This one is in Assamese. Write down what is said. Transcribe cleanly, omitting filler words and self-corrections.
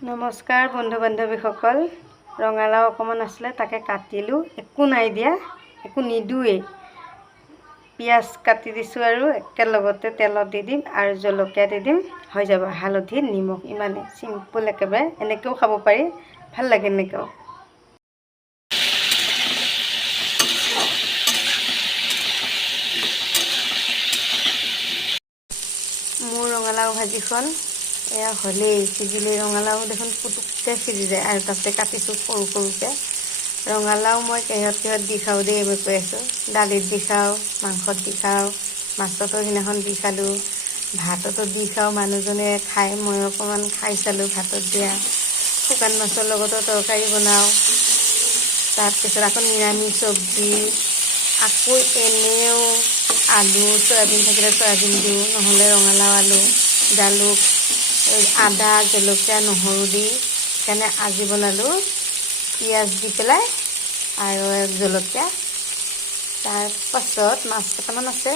নমস্কাৰ বন্ধু বান্ধৱীসকল, ৰঙালাও অকণমান আছিলে তাকে কাটিলোঁ, একো নাই দিয়া, একো নিদোৱেই। পিঁয়াজ কাটি দিছোঁ আৰু একেলগতে তেলত দি দিম আৰু জলকীয়া দি দিম, হৈ যাব। হালধি নিমখ, ইমানেই চিম্পুল একেবাৰে। এনেকৈও খাব পাৰি, ভাল লাগে এনেকৈও। মোৰ ৰঙালাও ভাজিখন এয়া হ'লেই, সিজিলেই। ৰঙালাও দেখোন পুটুককৈ সিজি যায় আৰু তাতে কাটিছোঁ সৰু সৰুকৈ। ৰঙালাও মই কিহত দি খাওঁ দেই, মই কৈ আছোঁ। দালিত দি খাওঁ, মাংসত দি খাওঁ, মাছতো সিদিনাখন দি খালোঁ, ভাততো দি খাওঁ। মানুহজনে খাই, মই অকণমান খাই চালোঁ ভাতত দিয়া। শুকান মাছৰ লগতো তৰকাৰী বনাওঁ। তাৰপিছত আকৌ নিৰামিষ চব্জি, আকৌ এনেও আলু চয়াবিন থাকিলে চয়াবিন দিওঁ, নহ'লে ৰঙালাও আলু, জালুক, আদা, জলকীয়া, নহৰু দি। সেইকাৰণে আজি বনালোঁ পিঁয়াজ দি পেলাই আৰু জলকীয়া। তাৰপাছত মাছ কেইটামান আছে,